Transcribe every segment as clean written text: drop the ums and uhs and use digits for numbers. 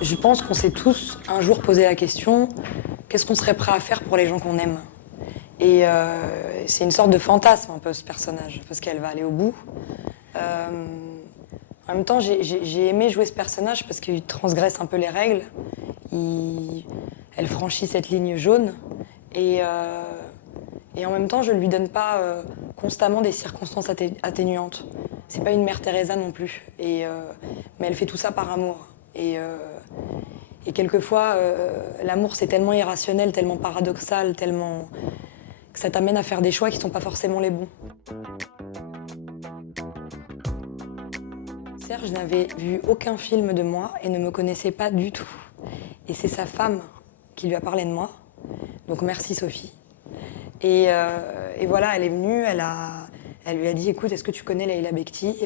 Je pense qu'on s'est tous un jour posé la question, qu'est-ce qu'on serait prêt à faire pour les gens qu'on aime? Et c'est une sorte de fantasme un peu ce personnage, parce qu'elle va aller au bout. En même temps, j'ai aimé jouer ce personnage parce qu'il transgresse un peu les règles. Elle franchit cette ligne jaune. Et en même temps, je ne lui donne pas constamment des circonstances atténuantes. C'est pas une mère Teresa non plus. Mais elle fait tout ça par amour. Et quelquefois, l'amour, c'est tellement irrationnel, tellement paradoxal, tellement que ça t'amène à faire des choix qui ne sont pas forcément les bons. Serge n'avait vu aucun film de moi et ne me connaissait pas du tout. Et c'est sa femme qui lui a parlé de moi. Donc merci Sophie. Et voilà, elle est venue, elle lui a dit, écoute, est-ce que tu connais Leïla Bekti?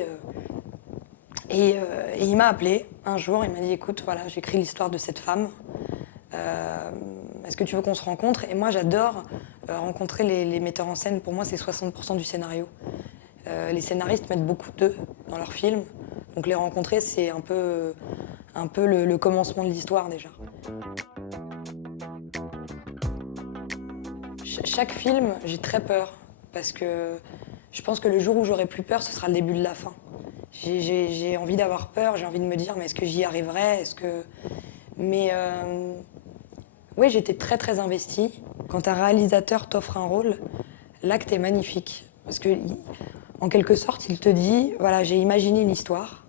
Et il m'a appelé un jour, il m'a dit, écoute, voilà, j'écris l'histoire de cette femme. Est-ce que tu veux qu'on se rencontre? Et moi, j'adore rencontrer les metteurs en scène. Pour moi, c'est 60% du scénario. Les scénaristes mettent beaucoup d'eux dans leurs films. Donc les rencontrer, c'est un peu le commencement de l'histoire déjà. Chaque film, j'ai très peur. Parce que je pense que le jour où j'aurai plus peur, ce sera le début de la fin. J'ai envie d'avoir peur, j'ai envie de me dire, mais est-ce que j'y arriverai? Mais oui, j'étais très très investie. Quand un réalisateur t'offre un rôle, l'acte est magnifique. Parce que, en quelque sorte, il te dit, voilà, j'ai imaginé une histoire,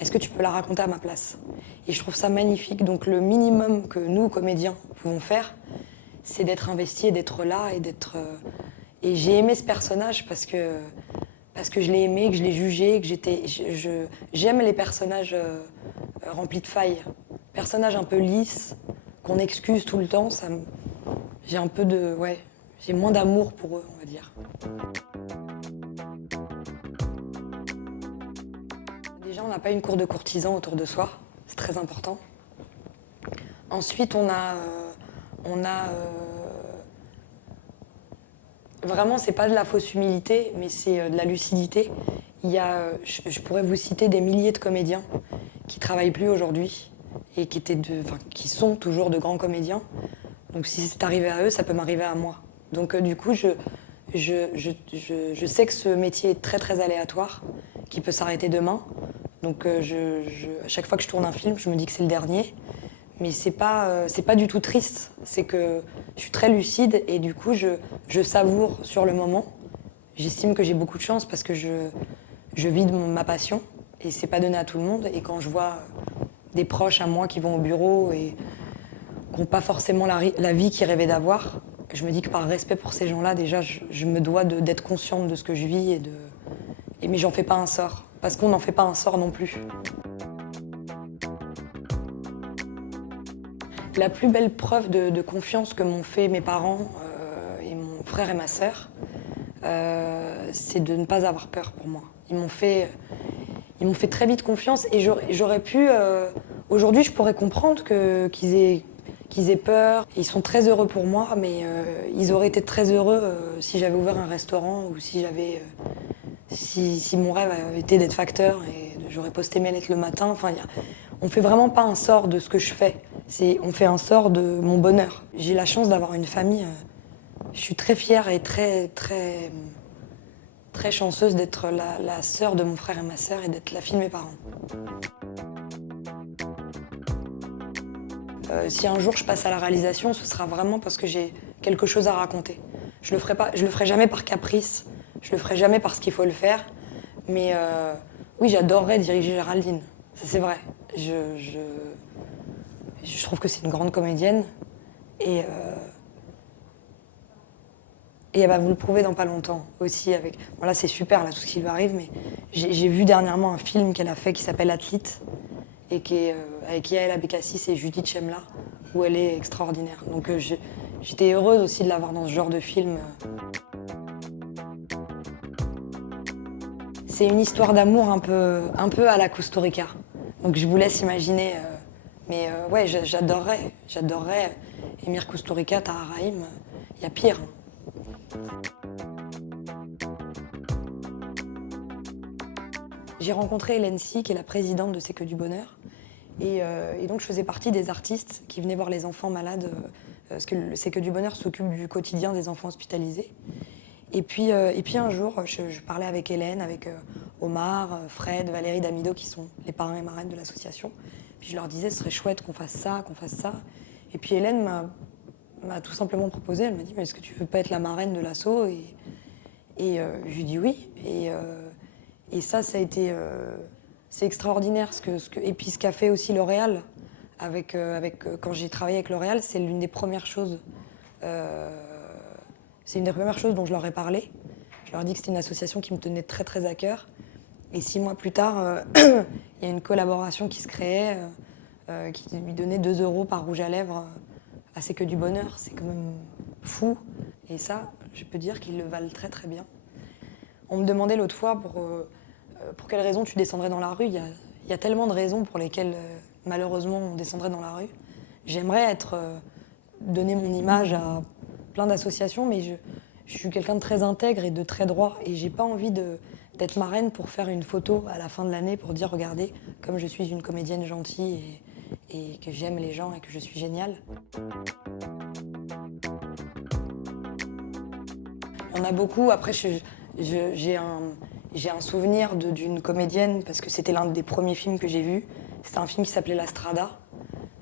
est-ce que tu peux la raconter à ma place? Et je trouve ça magnifique. Donc le minimum que nous, comédiens, pouvons faire, c'est d'être investis et d'être là et d'être... Et j'ai aimé ce personnage parce que je l'ai aimé, que je l'ai jugé, que j'aime les personnages remplis de failles. Personnages un peu lisses, qu'on excuse tout le temps, j'ai un peu de... Ouais, j'ai moins d'amour pour eux, on va dire. Déjà, on n'a pas une cour de courtisans autour de soi, c'est très important. Ensuite, on a vraiment, c'est pas de la fausse humilité, mais c'est de la lucidité. Je pourrais vous citer des milliers de comédiens qui travaillent plus aujourd'hui et qui sont toujours de grands comédiens. Donc si c'est arrivé à eux, ça peut m'arriver à moi. Donc du coup, je sais que ce métier est très très aléatoire, qui peut s'arrêter demain. Donc à chaque fois que je tourne un film, je me dis que c'est le dernier. Mais c'est pas du tout triste. C'est que je suis très lucide et du coup, je savoure sur le moment. J'estime que j'ai beaucoup de chance parce que je vis de ma passion et c'est pas donné à tout le monde. Et quand je vois des proches à moi qui vont au bureau et qui n'ont pas forcément la vie qu'ils rêvaient d'avoir, je me dis que par respect pour ces gens-là, déjà, je me dois d'être consciente de ce que je vis mais j'en fais pas un sort. Parce qu'on n'en fait pas un sort non plus. La plus belle preuve de confiance que m'ont fait mes parents et mon frère et ma sœur, c'est de ne pas avoir peur pour moi. Ils m'ont fait très vite confiance et j'aurais pu... Aujourd'hui, je pourrais comprendre qu'ils aient peur. Ils sont très heureux pour moi, mais ils auraient été très heureux si j'avais ouvert un restaurant ou si mon rêve avait été d'être facteur et j'aurais posté mes lettres le matin. Enfin, on fait vraiment pas un sort de ce que je fais. On fait un sort de mon bonheur. J'ai la chance d'avoir une famille. Je suis très fière et très, très, très chanceuse d'être la sœur de mon frère et ma sœur et d'être la fille de mes parents. Si un jour je passe à la réalisation, ce sera vraiment parce que j'ai quelque chose à raconter. Je le ferai jamais par caprice. Je le ferai jamais parce qu'il faut le faire. Mais oui, j'adorerais diriger Géraldine. Ça, c'est vrai. Je trouve que c'est une grande comédienne et elle va vous le prouver dans pas longtemps aussi. Bon, là, c'est super, là, tout ce qui lui arrive, mais j'ai vu dernièrement un film qu'elle a fait qui s'appelle Athlète et avec Yael Abekassis et Judith Chemla, où elle est extraordinaire. Donc j'étais heureuse aussi de la voir dans ce genre de film. C'est une histoire d'amour un peu à la Costa Rica. Donc je vous laisse imaginer. Ouais, j'adorerais Émir Kusturica, Tahar Rahim. Il y a pire. J'ai rencontré Hélène Si, qui est la présidente de C'est que du bonheur. Et donc je faisais partie des artistes qui venaient voir les enfants malades, parce que C'est que du bonheur s'occupe du quotidien des enfants hospitalisés. Et puis un jour, je parlais avec Hélène, avec Omar, Fred, Valérie Damido, qui sont les parrains et marraines de l'association. Puis je leur disais, ce serait chouette qu'on fasse ça, qu'on fasse ça. Et puis Hélène m'a tout simplement proposé, elle m'a dit, mais est-ce que tu veux pas être la marraine de l'asso? Et je lui ai dit oui. Et ça a été... c'est extraordinaire. Et puis ce qu'a fait aussi L'Oréal, quand j'ai travaillé avec L'Oréal, c'est l'une des premières choses... c'est une des premières choses dont je leur ai parlé. Je leur ai dit que c'était une association qui me tenait très très à cœur. Et 6 mois plus tard, il y a une collaboration qui se créait, qui lui donnait 2 € par rouge à lèvres. C'est que du bonheur, c'est quand même fou. Et ça, je peux dire qu'ils le valent très très bien. On me demandait l'autre fois pour quelles raisons tu descendrais dans la rue. Il y a tellement de raisons pour lesquelles, malheureusement, on descendrait dans la rue. J'aimerais donner mon image à plein d'associations, mais je suis quelqu'un de très intègre et de très droit. Et j'ai pas envie d'être marraine pour faire une photo à la fin de l'année pour dire, regardez, comme je suis une comédienne gentille et que j'aime les gens et que je suis géniale. Il y en a beaucoup. Après, j'ai un souvenir d'une comédienne, parce que c'était l'un des premiers films que j'ai vus. C'était un film qui s'appelait La Strada.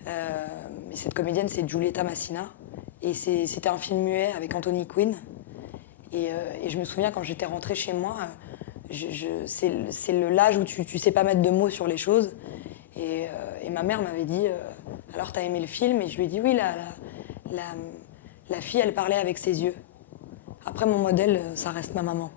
Mais cette comédienne, c'est Giulietta Massina. Et c'était un film muet avec Anthony Quinn. Et je me souviens, quand j'étais rentrée chez moi, c'est l'âge où tu sais pas mettre de mots sur les choses. Et ma mère m'avait dit, alors t'as aimé le film? Et je lui ai dit, oui, la fille, elle parlait avec ses yeux. Après, mon modèle, ça reste ma maman.